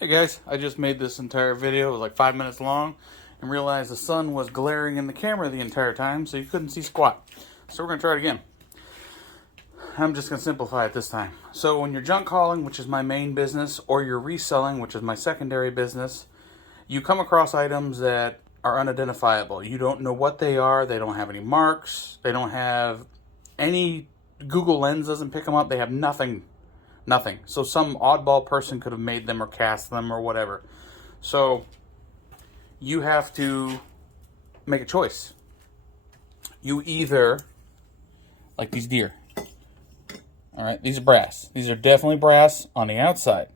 Hey guys, I just made this entire video. It was like 5 minutes long and realized the sun was glaring in the camera the entire time, so you couldn't see squat. So we're going to try it again. I'm just going to simplify it this time. So when you're junk hauling, which is my main business, or you're reselling, which is my secondary business, you come across items that are unidentifiable. You don't know what they are. They don't have any marks. They don't have any, Google Lens doesn't pick them up. They have nothing. Nothing. So some oddball person could have made them or cast them or whatever. So you have to make a choice. You either, like these deer. All right, these are brass. These are definitely brass on the outside.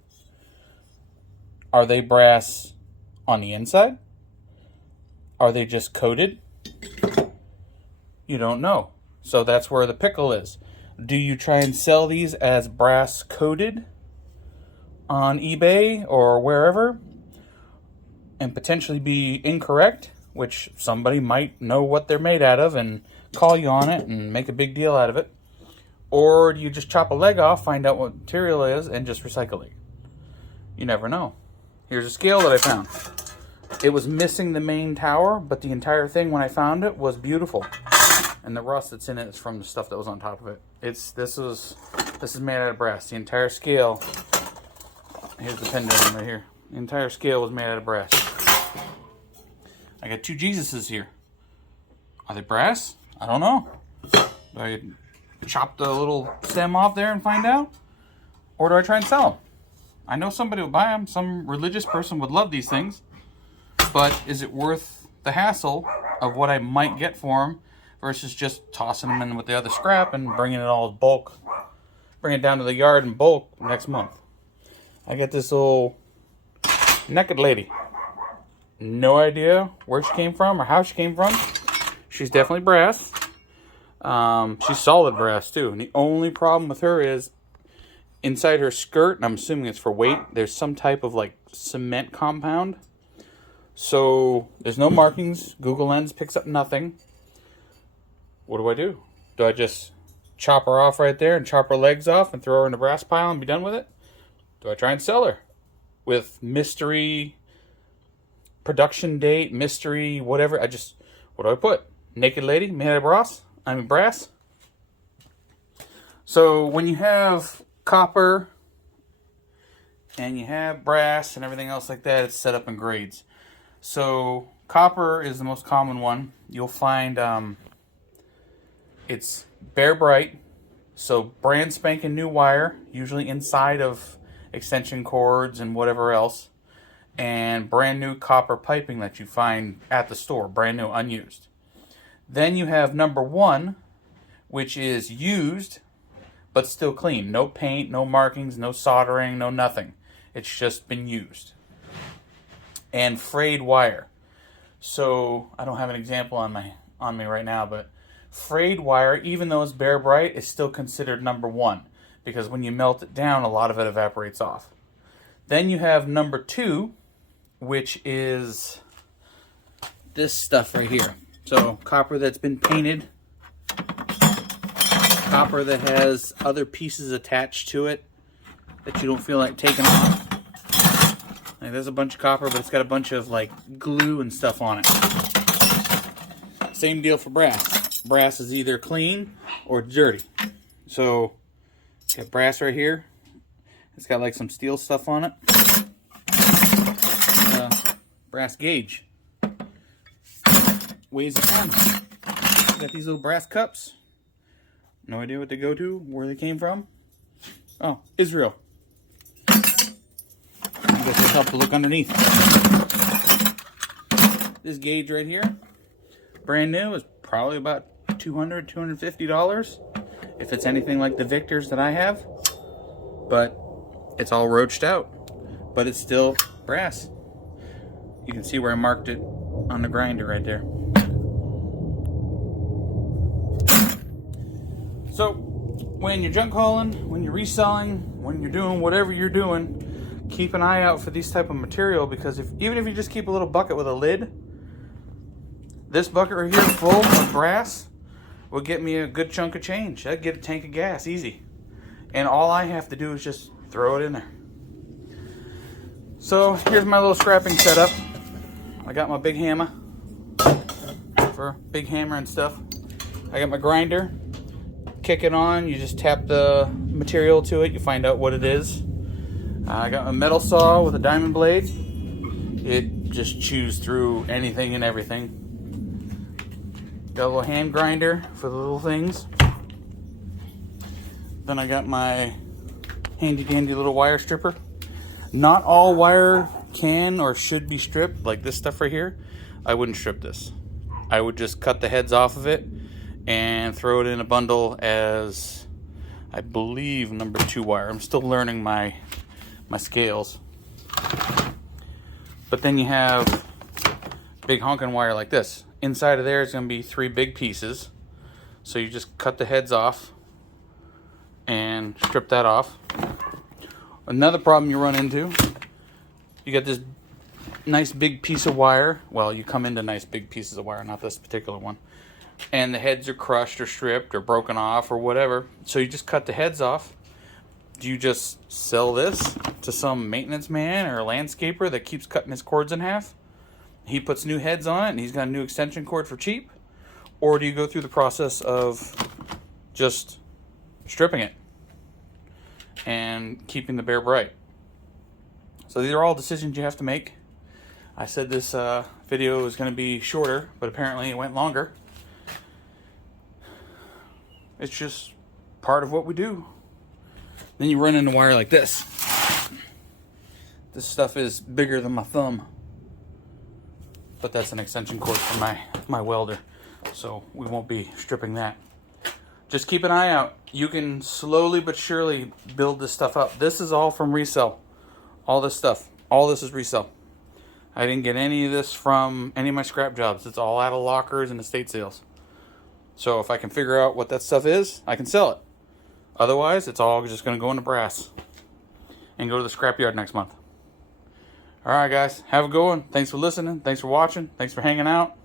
Are they brass on the inside? Are they just coated? You don't know. So that's where the pickle is. Do you try and sell these as brass coated on eBay or wherever and potentially be incorrect, which somebody might know what they're made out of and call you on it and make a big deal out of it? Or do you just chop a leg off, find out what material it is, and just recycle it? You never know. Here's a scale that I found. It was missing the main tower, but the entire thing when I found it was beautiful. And the rust that's in it is from the stuff that was on top of it. This is made out of brass. The entire scale, here's the pendulum right here. The entire scale was made out of brass. I got two Jesuses here. Are they brass? I don't know. Do I chop the little stem off there and find out? Or do I try and sell them? I know somebody will buy them. Some religious person would love these things. But is it worth the hassle of what I might get for them versus just tossing them in with the other scrap and bringing it all as bulk, bring it down to the yard in bulk next month? I got this old naked lady. No idea where she came from or how she came from. She's definitely brass. She's solid brass too. And the only problem with her is inside her skirt, and I'm assuming it's for weight, there's some type of like cement compound. So there's no markings. Google Lens picks up nothing. What do? Do I just chop her off right there and chop her legs off and throw her in the brass pile and be done with it? Do I try and sell her with mystery production date, mystery whatever? What do I put? Naked lady made out of brass? So when you have copper and you have brass and everything else like that, it's set up in grades. So copper is the most common one. You'll find it's bare bright, so brand spanking new wire, usually inside of extension cords and whatever else, and brand new copper piping that you find at the store, brand new, unused. Then you have number one, which is used, but still clean. No paint, no markings, no soldering, no nothing. It's just been used. And frayed wire. So I don't have an example on me right now, but frayed wire, even though it's bare bright, is still considered number one because when you melt it down, a lot of it evaporates off. Then you have number two, which is this stuff right here. So copper that's been painted, copper that has other pieces attached to it that you don't feel like taking off. Like there's a bunch of copper, but it's got a bunch of like glue and stuff on it. Same deal for brass. Brass is either clean or dirty. So, got brass right here. It's got like some steel stuff on it. Brass gauge. Weighs a ton. Got these little brass cups. No idea what they go to, where they came from. Oh, Israel. I guess it'll help to look underneath. This gauge right here, brand new, is probably about $200, $250 if it's anything like the Victors that I have. But it's all roached out. But it's still brass. You can see where I marked it on the grinder right there. So, when you're junk hauling, when you're reselling, when you're doing whatever you're doing, keep an eye out for these type of material, because even if you just keep a little bucket with a lid, this bucket right here full of brass will get me a good chunk of change. I'd get a tank of gas, easy. And all I have to do is just throw it in there. So here's my little scrapping setup. I got my big hammer for big hammer and stuff. I got my grinder. Kick it on, you just tap the material to it, you find out what it is. I got my metal saw with a diamond blade. It just chews through anything and everything. Got a little hand grinder for the little things. Then I got my handy dandy little wire stripper. Not all wire can or should be stripped, like this stuff right here. I wouldn't strip this. I would just cut the heads off of it and throw it in a bundle as, I believe, number 2 wire. I'm still learning my scales. But then you have big honking wire like this. Inside of there is going to be 3 big pieces. So you just cut the heads off and strip that off. Another problem you run into, you got this nice big piece of wire. Well, you come into nice big pieces of wire, not this particular one. And the heads are crushed or stripped or broken off or whatever. So you just cut the heads off. Do you just sell this to some maintenance man or a landscaper that keeps cutting his cords in half? He puts new heads on it and he's got a new extension cord for cheap? Or do you go through the process of just stripping it and keeping the bear bright? So these are all decisions you have to make. I said this video was going to be shorter, but apparently it went longer. It's just part of what we do. Then you run into wire like this. This stuff is bigger than my thumb. But that's an extension cord for my welder. So we won't be stripping that. Just keep an eye out. You can slowly but surely build this stuff up. This is all from resale. All this stuff. All this is resale. I didn't get any of this from any of my scrap jobs. It's all out of lockers and estate sales. So if I can figure out what that stuff is, I can sell it. Otherwise, it's all just going to go into brass and go to the scrapyard next month. All right, guys. Have a good one. Thanks for listening. Thanks for watching. Thanks for hanging out.